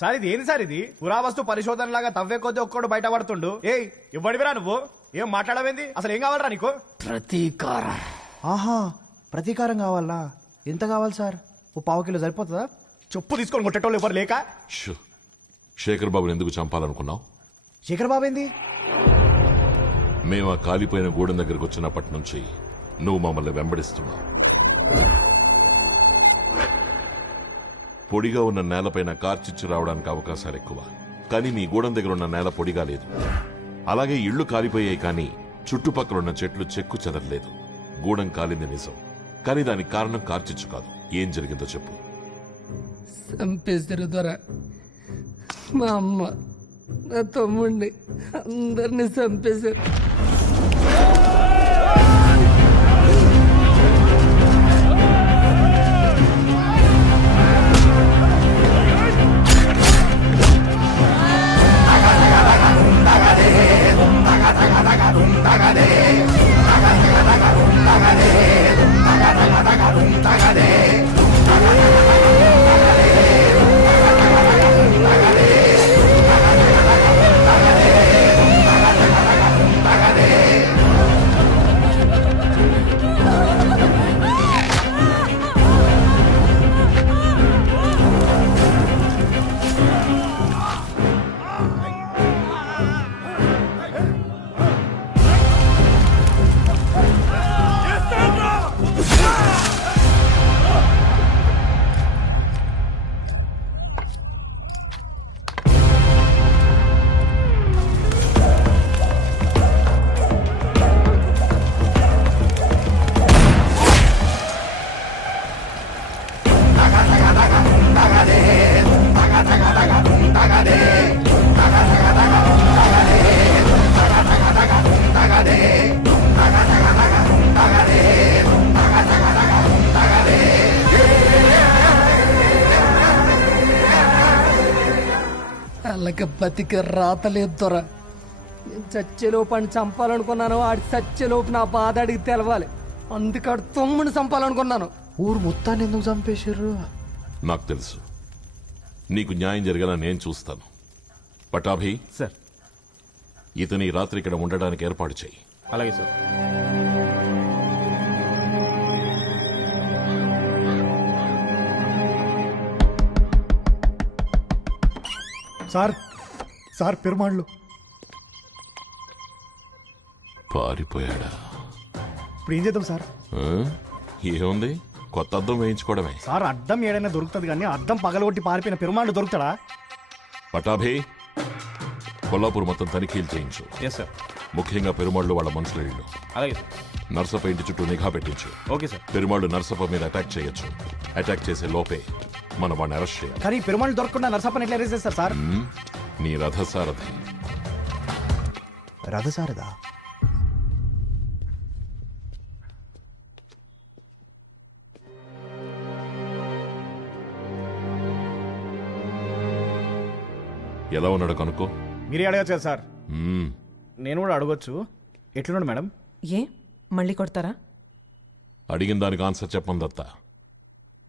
Sir ఇది ఏంది sir ఇది పురావస్తు పరిశోధన లాగా తవ్వే కొద్ది ఒక్కడు బయట పడుతుండు. ఏయ్ ఇవ్వడివిరా నువ్వు, ఏం మాట్లాడవేంది, అసలు ఏం కావాలరా నీకు? ప్రతీకారం. ఆహా, ప్రతీకారం కావాలా? ఎంత కావాలి సార్? ఓ పావు కిలో సరిపోతుందా? చెప్పు తీసుకొని కొట్టేటోళ్ళు ఎవరు లేక? షూ. శేఖర్ బాబుని ఎందుకు చంపాలనుకున్నావు? శేఖర్ బాబు ఏంది? మేము ఆ కాలిపోయిన గూడెం దగ్గరకు వచ్చినప్పటి నుంచి నువ్వు మమ్మల్ని వెంబడిస్తున్నావు. పొడిగా ఉన్న నేలపైన కార్చిచ్చు రావడానికి అవకాశాలు ఎక్కువ, కానీ మీ గూడెం దగ్గర ఉన్న నేల పొడిగా లేదు. అలాగే ఇళ్లు కాలిపోయాయి, కానీ చుట్టుపక్కలున్న చెట్లు చెక్కు చెదరలేదు. గూడెం కాలింది నిజం, కానీ దానికి కారణం కార్చిచ్చు కాదు. ఏం జరిగిందో చెప్పు. చంపేశారు దొర. మా అమ్మ, నా తమ్ముడిని, అందరినీ చంపేశారు. వాళ్ళకి బతికి రాతలేదు దొర. నేను చచ్చేలోపు అని చంపాలనుకున్నాను, ఆడి చచ్చేలోపు నా బాధ అడిగి తెలవాలి. అందుకాడు తమ్ముని చంపాలనుకున్నాను. ఊరు మొత్తాన్ని ఎందుకు చంపేశారు? నాకు తెలుసు, నీకు న్యాయం జరిగేలా నేను చూస్తాను. పటాభి సార్. ఇతని రాత్రి ఇక్కడ ఉండడానికి ఏర్పాటు చేయి. అలాగే సార్. సార్, సార్ పెరుమాళ్ళు. పారిపోయాడా? ఇప్పుడు ఏం చేద్దాం సార్? ఆ? ఏముంది, కొత్త అద్దం వేయించుకోవడమే. సార్ అద్దం ఏడైనా దొరుకుతుంది, కానీ అద్దం పగలగొట్టి పారిపోయిన పెరుమాళ్ళు దొరుకుతాడా? పటాభి, కొల్లాపూర్ మొత్తం తనిఖీలు చేయించు. Yes sir. ముఖ్యంగా పెరుమాళ్ళు వాళ్ళ మనుషుల ఇళ్ళు. అలాగే సార్. నర్సప్ప ఇంటి చుట్టూ నిఘా పెట్టించు. Okay sir. పెరుమాళ్ళు నర్సప్ప మీద అటాక్ చేయొచ్చు. అటాక్ చేసే లోపే మనం వాడిని అరెస్ట్ చేయాలి. కానీ పెరుమాళ్ళు దొరకకుండా నరసప్పని ఎట్లా అరెస్ట్ చేస్తారు సార్? నీ రథసారథి. రథసారదా? ఎలా ఉన్నాడో కనుక్కో. మీరే అడగచ్చు కదా సార్. మ్మ్. నేను కూడా అడగొచ్చు. ఎట్లున్నాడు మేడం? ఏ మళ్ళీ కొడతారా? అడిగిన దానికి ఆన్సర్ చెప్పండి దత్త.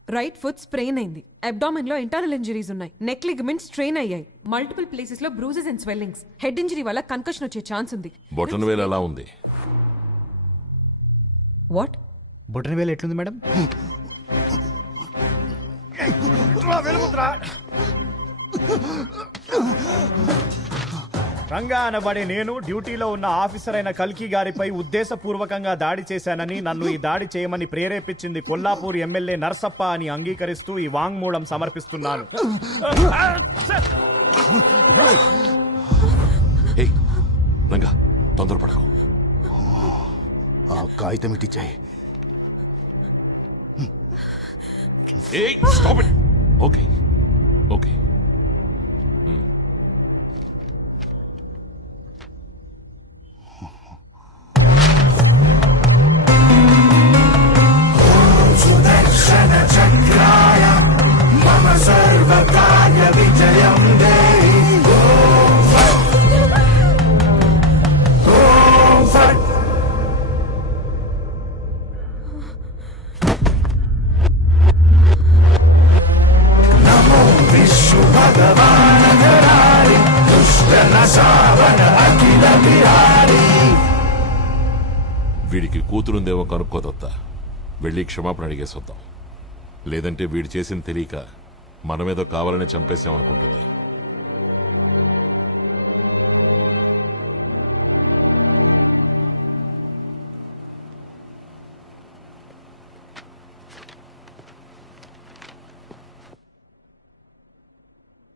రైట్ ఫుట్ స్ప్రెయిన్ అయింది. అబ్డామిన్ లో ఇంటర్నల్ ఇంజరీస్ ఉన్నాయి. నెక్ లిగమెంట్స్ స్ట్రెయిన్ అయ్యాయి. మల్టిపుల్ ప్లేసెస్ లో bruises and swellings. Head injury వల్ల కన్కషన్ వచ్చే ఛాన్స్ ఉంది. బొటన్ వేలు ఎలా ఉంది? వాట్? బొటన వేలు ఎట్లుంది మేడం? రంగా అనబడే నేను డ్యూటీలో ఉన్న ఆఫీసర్ అయిన కల్కి గారిపై ఉద్దేశపూర్వకంగా దాడి చేశానని, నన్ను ఈ దాడి చేయమని ప్రేరేపించింది కొల్లాపూర్ ఎమ్మెల్యే నర్సప్ప అని అంగీకరిస్తూ ఈ వాంగ్మూలం సమర్పిస్తున్నాను. ఏయ్ రంగా, తొందరపడకు. ఆ కాగితం ఇట్టిచ్చాయి. ఏయ్ స్టాప్ ఇట్. Okay okay. విశ్వ వీడికి కూతురుందేమో కనుక్కోదొత్తా, వెళ్ళి క్షమాపణ అడిగేసొద్దాం. లేదంటే వీడు చేసింది తెలియక మనమేదో కావాలని చంపేసామనుకుంటుంది.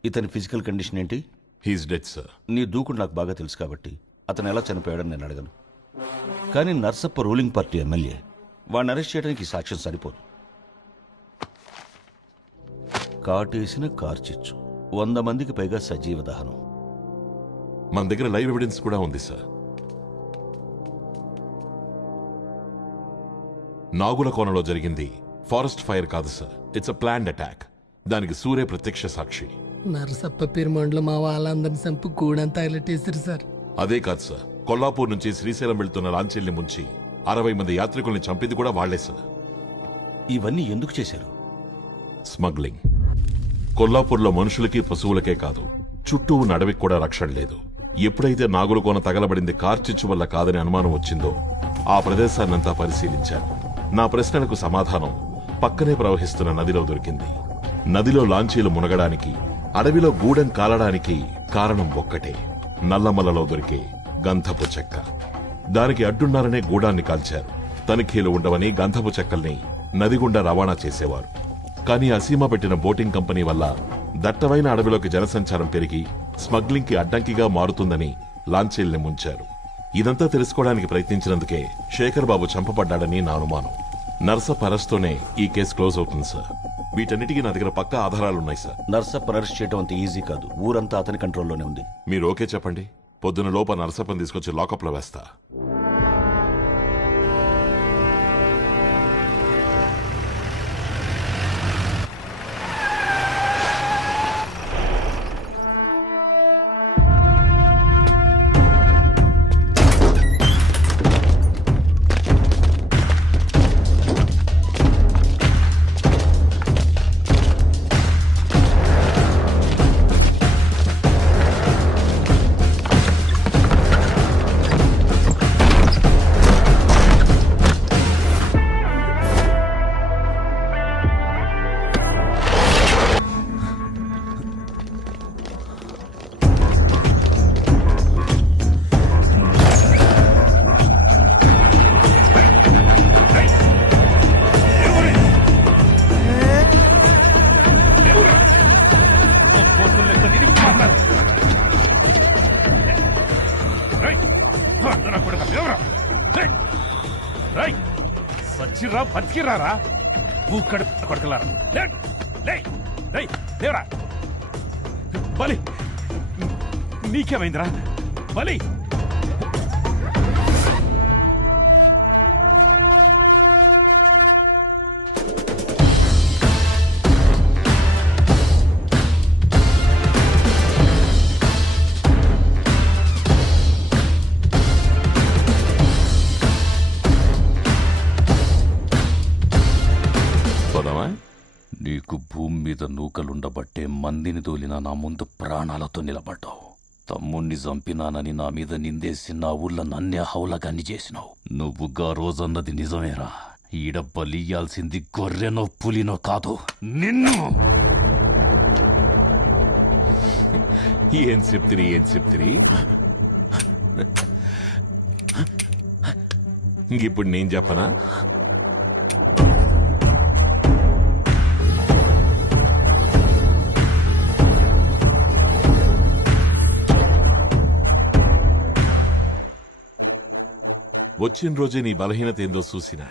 ఇతని ఫిజికల్ కండిషన్ ఏంటి? He's dead sir. నీ దూకుడు నాకు బాగా తెలుసు కాబట్టి అతను ఎలా చనిపోయాడని నేను అడగను. కానీ నర్సప్ప రూలింగ్ పార్టీ ఎమ్మెల్యే, వాడిని అరెస్ట్ చేయడానికి ఈ సాక్ష్యం సరిపోదు. కాటేసిన కార్చిచ్చు, 100 మందికి పైగా సజీవ దహనం. మన దగ్గర లైవ్ ఎవిడెన్స్ కూడా ఉంది సార్. నాగుల కోనలో జరిగింది ఫారెస్ట్ ఫైర్ కాదు sir, it's a planned attack. దానికి సూర్య ప్రత్యక్ష సాక్షి. నరసప్ప పిరిమండలో మా వాళ్ళందరిని చంపి గూడంతా హైలైట్ సార్. అదే కాదు సార్, కొల్లాపూర్ నుంచి శ్రీశైలం వెళ్తున్న లాంచీల్ని ముంచి 60 మంది యాత్రికుల్ని చంపింది కూడా వాళ్లే సార్. ఇవన్నీ ఎందుకు చేశారు? స్మగ్లింగ్. కొల్లాపూర్లో మనుషులకి పశువులకే కాదు, చుట్టూ ఉన్న అడవికి కూడా రక్షణ లేదు. ఎప్పుడైతే నాగుల కోన తగలబడింది కార్చిచ్చు వల్ల కాదని అనుమానం వచ్చిందో ఆ ప్రదేశాన్నంతా పరిశీలించాను. నా ప్రశ్నలకు సమాధానం పక్కనే ప్రవహిస్తున్న నదిలో దొరికింది. నదిలో లాంచీలు మునగడానికి, అడవిలో గూడెం కాలడానికి కారణం ఒక్కటే, నల్లమల్లలో దొరికే గంధపు చెక్క. దానికి అడ్డున్నారనే గూడాన్ని కాల్చారు. తనిఖీలు ఉండవని గంధపు చెక్కల్ని నది గుండా రవాణా చేసేవారు. కానీ అసీమా పెట్టిన బోటింగ్ కంపెనీ వల్ల దట్టమైన అడవిలోకి జనసంచారం పెరిగి స్మగ్లింగ్ కి అడ్డంకిగా మారుతుందని లాంచీల్ని ముంచారు. ఇదంతా తెలుసుకోవడానికి ప్రయత్నించినందుకే శేఖర్ బాబు చంపబడ్డాడని నా అనుమానం. నర్సప్ప అరెస్ట్తోనే ఈ కేసు క్లోజ్ అవుతుంది సార్. వీటన్నిటికీ నా దగ్గర పక్కా ఆధారాలున్నాయి సార్. నర్సప్ప అరెస్ట్ చేయడం అంత ఈజీ కాదు. ఊరంతా అతని కంట్రోల్లోనే ఉంది. మీరు ఓకే చెప్పండి, పొద్దున లోప నర్సప్పని తీసుకొచ్చి లాకప్లో వేస్తా. సచ్చిరా బతికిరారా ఊక్కడి కొడకలారా. లేవరా బలి, నీకేమైందిరా బలి? నీకు భూమి మీద నూకలుండబట్టే మందిని తోలినా నా ముందు ప్రాణాలతో నిలబడ్డావు. తమ్ముణ్ణి చంపినానని నా మీద నిందేసి నా ఊళ్ళో నన్నే హౌలగాన్ని చేసినావు. నువ్వుగా రోజన్నది నిజమేరా. ఈడ బలియాల్సింది గొర్రెనో పులినో కాదు, నిన్ను. ఏం చెప్తిరి ఇప్పుడు నేను చెప్పనా? వచ్చిన రోజే నీ బలహీనత ఏందో చూసిన.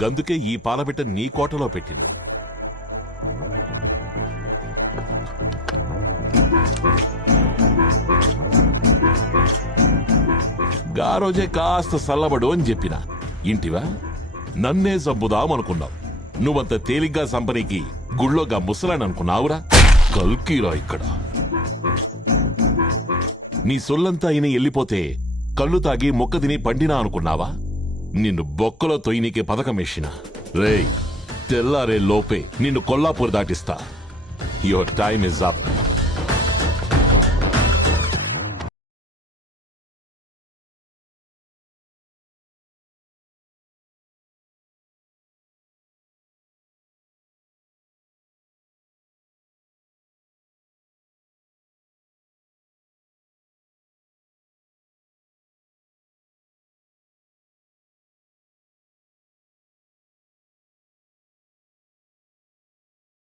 గందుకే ఈ పాలబిట్ట నీ కోటలో పెట్టింది. గా రోజే కాస్త సల్లబడు అని చెప్పిన. ఇంటివా నన్నే చంపుదామనుకున్నావు. నువ్వంత తేలిగ్గా సంపనీకి గుళ్ళోగా ముసలాని అనుకున్నావురా. కల్కీరా ఇక్కడ. నీ సొల్లంతా అయిన వెళ్ళిపోతే కళ్ళు తాగి మొక్క తిని పండినా అనుకున్నావా? నిన్ను బొక్కలో తొయ్యనీకే పథకమేసిన. రేయ్, తెల్లారే లోపే నిన్ను కొల్లాపూర్ దాటిస్తా. Your time is up.